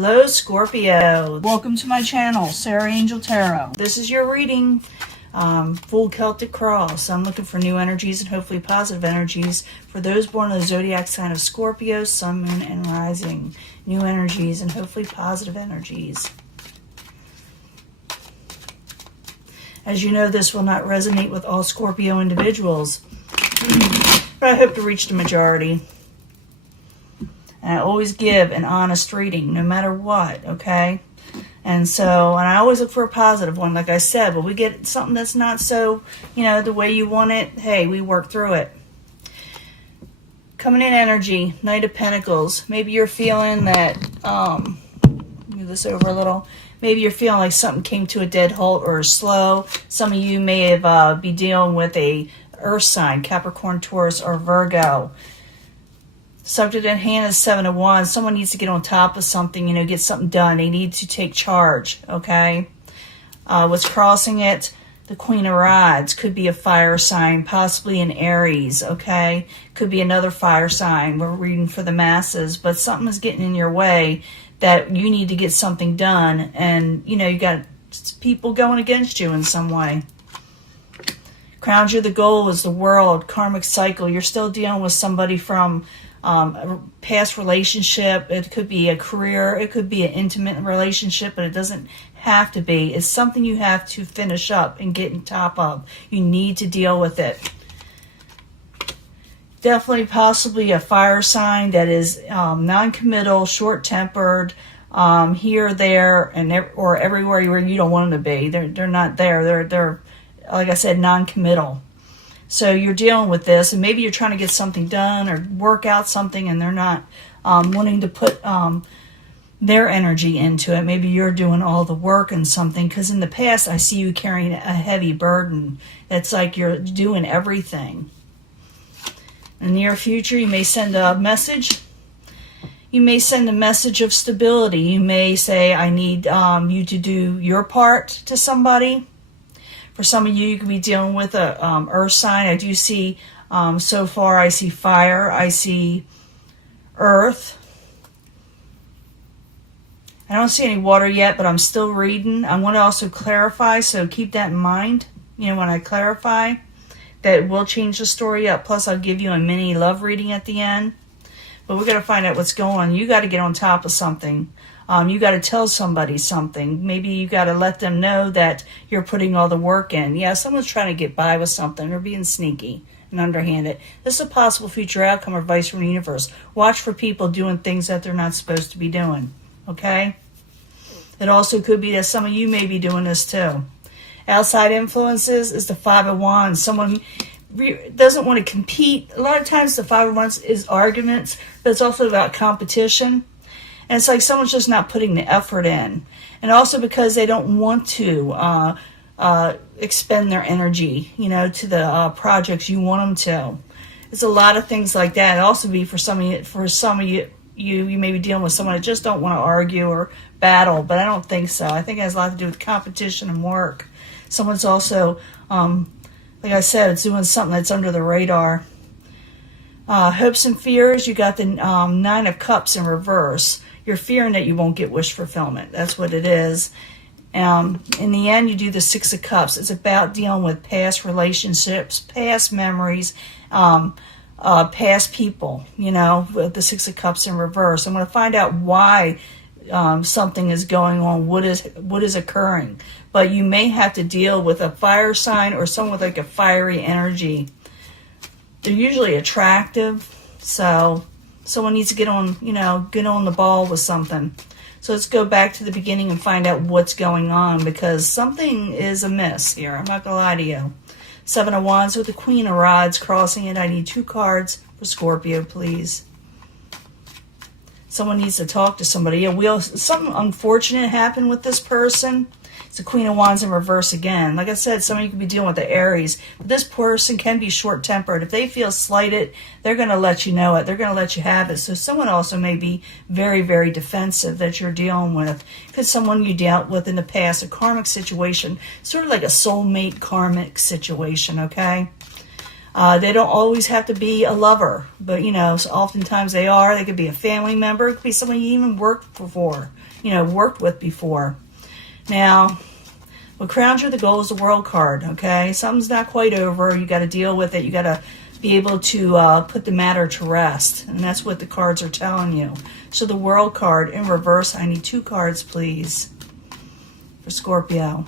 Hello, Scorpio. Welcome to my channel, Sarah Angel Tarot. This is your reading. Full Celtic Cross. I'm looking for new energies and hopefully positive energies for those born in the zodiac sign of Scorpio, Sun, Moon, and Rising. New energies and hopefully positive energies. As you know, this will not resonate with all Scorpio individuals, but I hope to reach the majority. And I always give an honest reading, no matter what, okay? And I always look for a positive one, like I said, but we get something that's not so, the way you want it, hey, we work through it. Coming in energy, Knight of Pentacles. Maybe you're feeling that, move this over a little. Maybe you're feeling like something came to a dead halt or slow. Some of you may have be dealing with a earth sign, Capricorn, Taurus, or Virgo. Subject at hand is Seven of Wands. Someone needs to get on top of something, get something done. They need to take charge, okay? What's crossing it? The Queen of Rods. Could be a fire sign, possibly an Aries, okay? Could be another fire sign. We're reading for the masses, but something is getting in your way that you need to get something done, and, you got people going against you in some way. Crowns you the goal is the world, karmic cycle. You're still dealing with somebody from a past relationship. It could be a career, it could be an intimate relationship, but it doesn't have to be. It's something you have to finish up and get on top of. You need to deal with it. Definitely possibly a fire sign that is non-committal, short-tempered, here, there, and or everywhere where you don't want them to be. They're not there. They're like I said, non-committal. So you're dealing with this, and maybe you're trying to get something done or work out something, and they're not wanting to put their energy into it. Maybe you're doing all the work and something, because in the past I see you carrying a heavy burden. It's like you're doing everything. In the near future, you may send a message. You may send a message of stability. You may say, I need you to do your part to somebody. For some of you, you could be dealing with a earth sign. I do see, so far, I see fire. I see earth. I don't see any water yet, but I'm still reading. I want to also clarify, so keep that in mind, when I clarify. That will change the story up. Plus, I'll give you a mini love reading at the end. But we're going to find out what's going on. You got to get on top of something. You got to tell somebody something. Maybe you got to let them know that you're putting all the work in. Yeah, someone's trying to get by with something or being sneaky and underhanded. This is a possible future outcome or advice from the universe. Watch for people doing things that they're not supposed to be doing. Okay? It also could be that some of you may be doing this too. Outside influences is the Five of Wands. Someone doesn't want to compete. A lot of times the Five of Wands is arguments, but it's also about competition. And it's like someone's just not putting the effort in. And also because they don't want to expend their energy, to the projects you want them to. It's a lot of things like that. It also be for some of you, you may be dealing with someone that just don't want to argue or battle, but I don't think so. I think it has a lot to do with competition and work. Someone's also, like I said, it's doing something that's under the radar. Hopes and fears, you got the Nine of Cups in reverse. You're fearing that you won't get wish fulfillment. That's what it is. In the end, you do the Six of Cups. It's about dealing with past relationships, past memories, past people, with the Six of Cups in reverse. I'm going to find out why something is going on, what is occurring. But you may have to deal with a fire sign or someone with like a fiery energy. They're usually attractive, so someone needs to get on the ball with something. So let's go back to the beginning and find out what's going on, because something is amiss here. I'm not going to lie to you. Seven of Wands with the Queen of Rods crossing it. I need 2 cards for Scorpio, please. Someone needs to talk to somebody. Something unfortunate happened with this person. It's the Queen of Wands in reverse again. Like I said, some of you could be dealing with the Aries. But this person can be short-tempered. If they feel slighted, they're going to let you know it. They're going to let you have it. So someone also may be very, very defensive that you're dealing with. Because someone you dealt with in the past, a karmic situation, sort of like a soulmate karmic situation, okay? They don't always have to be a lover, but, you know, so oftentimes they are. They could be a family member. It could be someone you even worked with before. Now, what crowns you the goal is the World card, okay? Something's not quite over. You got to deal with it. You got to be able to put the matter to rest, and that's what the cards are telling you. So the World card in reverse, I need 2 cards, please, for Scorpio.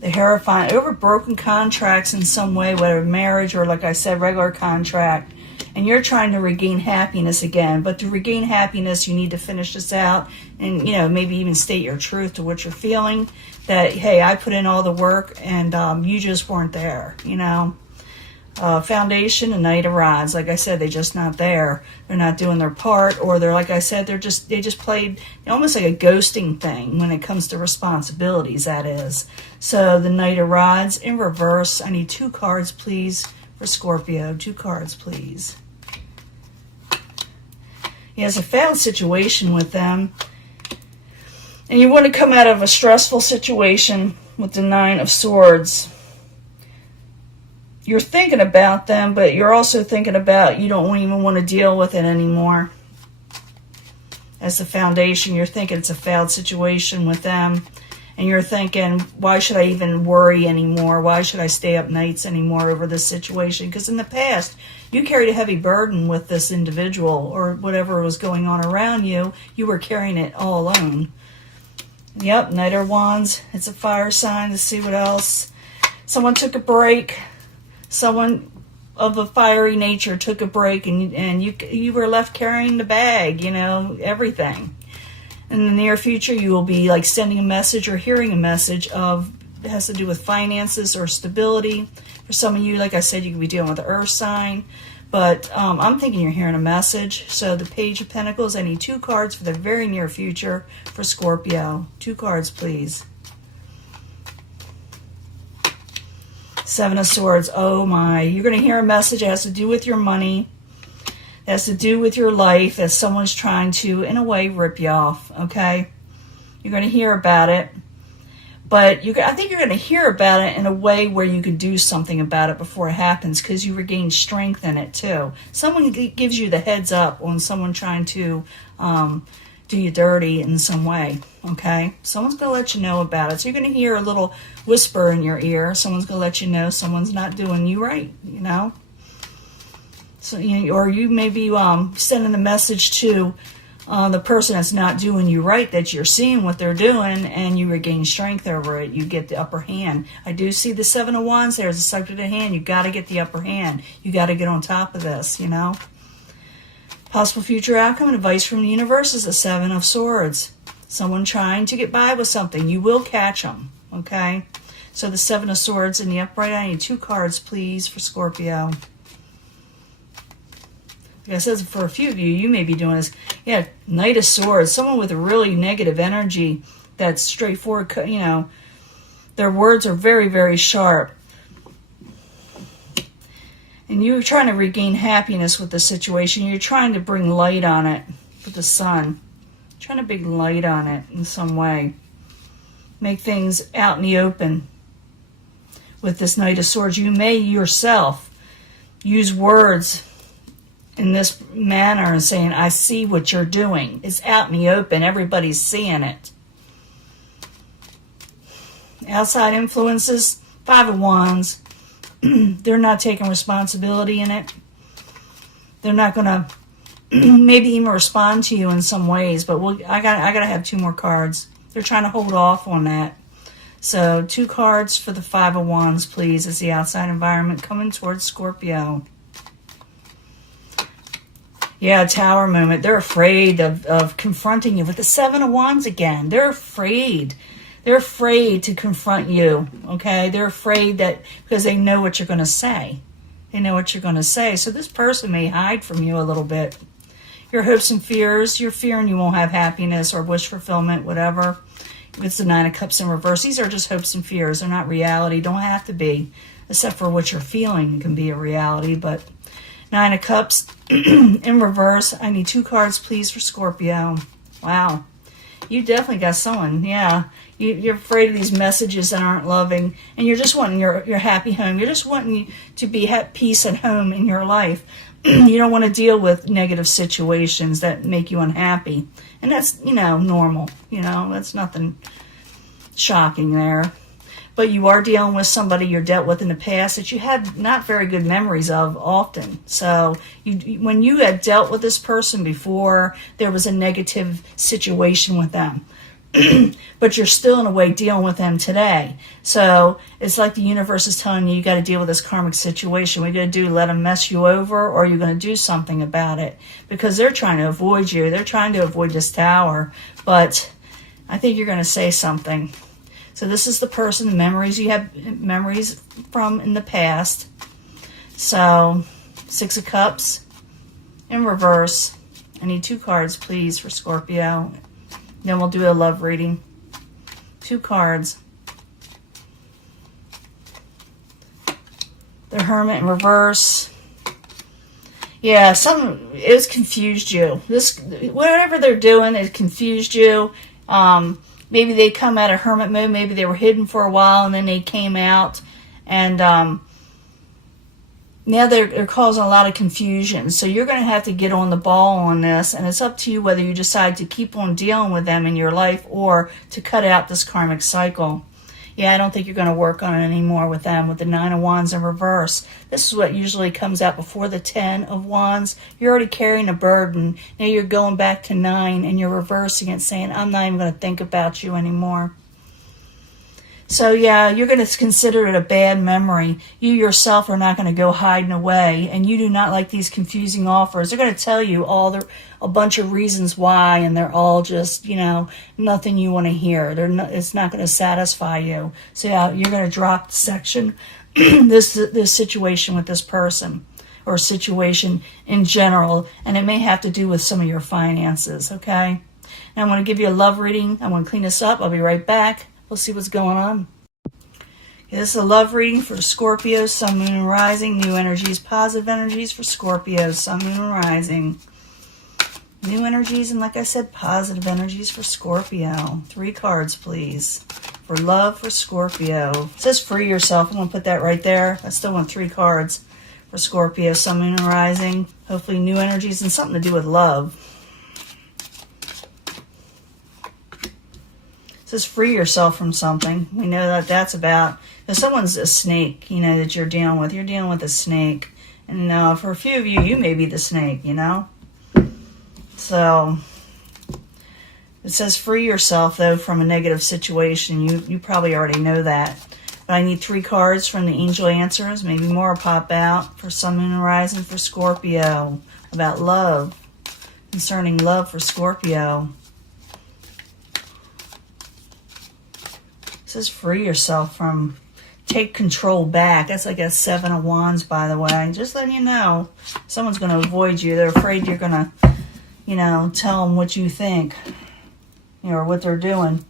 The Hierophant, over broken contracts in some way, whether marriage or, like I said, regular contract, and you're trying to regain happiness again. But to regain happiness, you need to finish this out and, you know, maybe even state your truth to what you're feeling, that, hey, I put in all the work and you just weren't there, you know. Foundation and Knight of Rods, like I said, they're just not there. They're not doing their part, or they're, like I said, they just played almost like a ghosting thing when it comes to responsibilities, that is. So the Knight of Rods in reverse, I need 2 cards, please, for Scorpio. 2 cards, please. He has a failed situation with them, and you want to come out of a stressful situation with the 9 of Swords. You're thinking about them, but you're also thinking about you don't even want to deal with it anymore. As the Foundation, you're thinking it's a failed situation with them. And you're thinking, why should I even worry anymore? Why should I stay up nights anymore over this situation? Because in the past, you carried a heavy burden with this individual or whatever was going on around you. You were carrying it all alone. Yep, Knight of Wands. It's a fire sign. Let's see what else. Someone took a break. Someone of a fiery nature took a break, and you were left carrying the bag, you know, everything. In the near future, you will be like sending a message or hearing a message of, it has to do with finances or stability. For some of you, like I said, you could be dealing with the earth sign. But I'm thinking you're hearing a message. So the Page of Pentacles, I need 2 cards for the very near future for Scorpio. 2 cards, please. 7 of Swords. Oh my. You're going to hear a message that has to do with your money. It has to do with your life, that someone's trying to, in a way, rip you off, okay? You're going to hear about it. But I think you're going to hear about it in a way where you can do something about it before it happens, because you regain strength in it, too. Someone gives you the heads up on someone trying to do you dirty in some way, okay? Someone's going to let you know about it. So you're going to hear a little whisper in your ear. Someone's going to let you know someone's not doing you right, you know? So, or you may be sending a message to the person that's not doing you right, that you're seeing what they're doing, and you regain strength over it. You get the upper hand. I do see the 7 of Wands there as a subject of hand. You got to get the upper hand. You got to get on top of this, you know. Possible future outcome and advice from the universe is the 7 of Swords. Someone trying to get by with something. You will catch them, okay? So the 7 of Swords in the upright. I need 2 cards, please, for Scorpio. Like I said, for a few of you, you may be doing this. Yeah, Knight of Swords. Someone with a really negative energy that's straightforward. You know, their words are very, very sharp. And you're trying to regain happiness with the situation. You're trying to bring light on it with the sun. Trying to bring light on it in some way. Make things out in the open. With this Knight of Swords, you may yourself use words in this manner and saying, I see what you're doing. It's out in the open. Everybody's seeing it. Outside influences, 5 of Wands. They're not taking responsibility in it. They're not going to maybe even respond to you in some ways, but I got to have 2 more cards. They're trying to hold off on that. So 2 cards for the 5 of Wands, please, as the outside environment coming towards Scorpio. Yeah, Tower moment. They're afraid of confronting you with the 7 of Wands again. They're afraid. They're afraid to confront you, okay? They're afraid that because they know what you're going to say. They know what you're going to say. So this person may hide from you a little bit. Your hopes and fears, you're fearing you won't have happiness or wish fulfillment, whatever. It's the 9 of Cups in reverse. These are just hopes and fears. They're not reality. Don't have to be, except for what you're feeling can be a reality, but 9 of Cups in reverse. I need 2 cards, please, for Scorpio. Wow. You definitely got someone, yeah. You're afraid of these messages that aren't loving, and you're just wanting your happy home. You're just wanting to be at peace at home in your life. You don't want to deal with negative situations that make you unhappy. And that's, normal. That's nothing shocking there. But you are dealing with somebody you're dealt with in the past that you had not very good memories of often. So when you had dealt with this person before, there was a negative situation with them. But you're still in a way dealing with them today. So it's like the universe is telling you got to deal with this karmic situation. What are you going to do? Let them mess you over, or are you going to do something about it? Because they're trying to avoid you. They're trying to avoid this tower. But I think you're going to say something. So this is the person, the memories you have memories from in the past. So 6 of Cups in reverse. I need 2 cards, please, for Scorpio. Then we'll do a love reading. 2 cards. The Hermit in reverse. Yeah, it's confused you. Whatever they're doing, it confused you. Maybe they come out of hermit mode. Maybe they were hidden for a while and then they came out. And now they're causing a lot of confusion. So you're going to have to get on the ball on this. And it's up to you whether you decide to keep on dealing with them in your life or to cut out this karmic cycle. Yeah, I don't think you're going to work on it anymore with them, with the 9 of Wands in reverse. This is what usually comes out before the 10 of Wands. You're already carrying a burden. Now you're going back to 9 and you're reversing it, saying, I'm not even going to think about you anymore. So yeah, you're going to consider it a bad memory. You yourself are not going to go hiding away, and you do not like these confusing offers. They're going to tell you a bunch of reasons why, and they're all just, nothing you want to hear. It's not going to satisfy you. So yeah, you're going to drop the section, this situation with this person, or situation in general, and it may have to do with some of your finances, okay? Now I'm going to give you a love reading. I'm going to clean this up. I'll be right back. We'll see what's going on. Okay, this is a love reading for Scorpio, Sun, Moon, and Rising. New energies, positive energies for Scorpio, Sun, Moon, and Rising. New energies, and like I said, positive energies for Scorpio. 3 cards, please. For love for Scorpio. It says free yourself. I'm going to put that right there. I still want 3 cards for Scorpio, Sun, Moon, and Rising. Hopefully new energies and something to do with love. Says free yourself from something. We know that that's about, if someone's a snake, that you're dealing with. You're dealing with a snake. And for a few of you, you may be the snake, So, it says free yourself, though, from a negative situation. You probably already know that. But I need 3 cards from the angel answers. Maybe more will pop out for Sun, Moon, and Rising for Scorpio. About love. Concerning love for Scorpio. It says free yourself from, take control back. That's like a 7 of Wands, by the way. Just letting you know, someone's going to avoid you. They're afraid you're going to, tell them what you think, or what they're doing.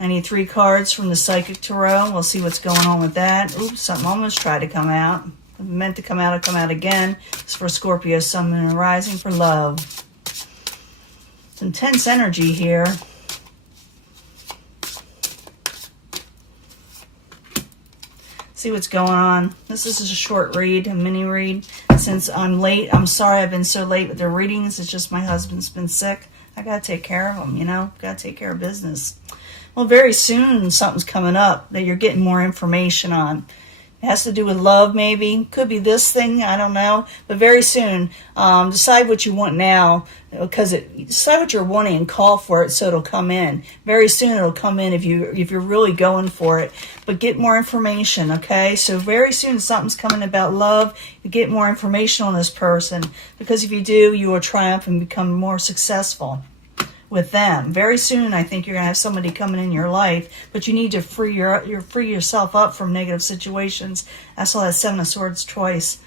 I need 3 cards from the Psychic Tarot. We'll see what's going on with that. Oops, something almost tried to come out. Meant to come out, it'll come out again. It's for Scorpio, Sun, Moon, and Rising for love. It's intense energy here. See what's going on. This is a short read, a mini read. Since I'm late, I'm sorry I've been so late with the readings. It's just my husband's been sick. I got to take care of him, Got to take care of business. Well, very soon something's coming up that you're getting more information on. It has to do with love, maybe. Could be this thing, I don't know. But very soon, decide what you want now, because decide what you're wanting and call for it so it'll come in. Very soon it'll come in if you're really going for it. But get more information, okay? So very soon something's coming about love. You get more information on this person, because if you do, you will triumph and become more successful with them. Very soon, I think you're going to have somebody coming in your life, but you need to free yourself up from negative situations. I saw that 7 of Swords twice.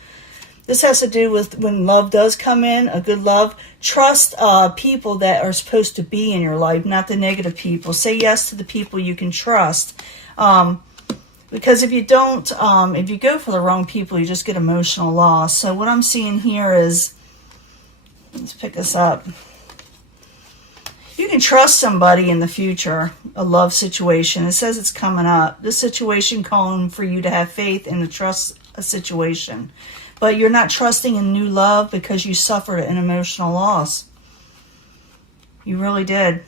This has to do with when love does come in, a good love. Trust people that are supposed to be in your life, not the negative people. Say yes to the people you can trust. Because if you don't, if you go for the wrong people, you just get emotional loss. So what I'm seeing here is, let's pick this up. You can trust somebody in the future, a love situation. It says it's coming up. This situation calling for you to have faith and to trust a situation. But you're not trusting in new love because you suffered an emotional loss. You really did.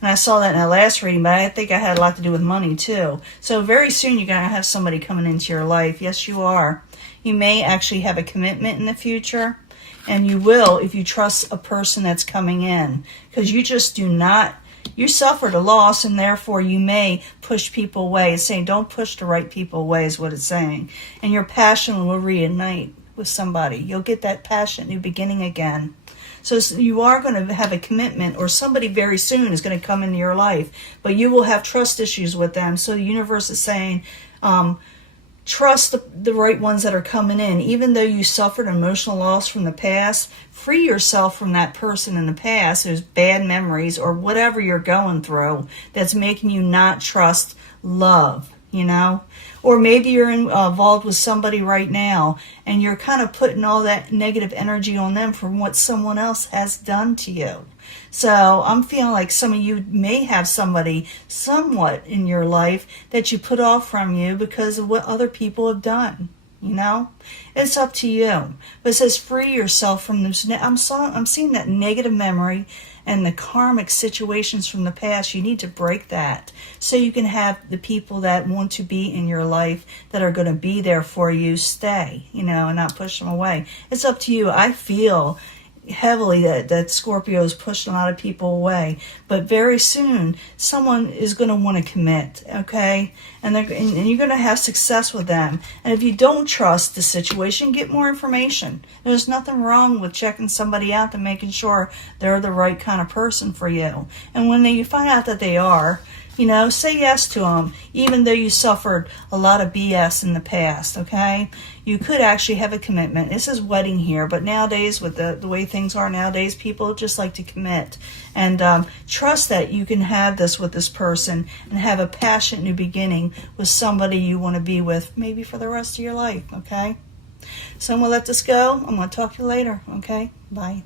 And I saw that in the last reading, but I think I had a lot to do with money too. So very soon you're going to have somebody coming into your life. Yes, you are. You may actually have a commitment in the future. And you will if you trust a person that's coming in. Because you just do not, you suffered a loss and therefore you may push people away. It's saying don't push the right people away is what it's saying. And your passion will reignite with somebody. You'll get that passion new beginning again. So you are going to have a commitment, or somebody very soon is going to come into your life. But you will have trust issues with them. So the universe is saying, trust the right ones that are coming in. Even though you suffered emotional loss from the past, free yourself from that person in the past, those bad memories or whatever you're going through that's making you not trust love, you know? Or maybe you're involved with somebody right now and you're kind of putting all that negative energy on them from what someone else has done to you. So I'm feeling like some of you may have somebody somewhat in your life that you put off from you because of what other people have done. You know, it's up to you. But it says free yourself from this. I'm seeing that negative memory and the karmic situations from the past. You need to break that so you can have the people that want to be in your life that are going to be there for you stay, you know, and not push them away. It's up to you. I feel heavily that Scorpio is pushing a lot of people away, but very soon someone is going to want to commit, okay, and you're going to have success with them. And if you don't trust the situation, get more information. There's nothing wrong with checking somebody out and making sure they're the right kind of person for you. And when you find out that they are, you know, say yes to them, even though you suffered a lot of BS in the past, okay? You could actually have a commitment. This is wedding here, but nowadays, with the way things are nowadays, people just like to commit. And trust that you can have this with this person and have a passionate new beginning with somebody you want to be with, maybe for the rest of your life, okay? So I'm going to let this go. I'm going to talk to you later, okay? Bye.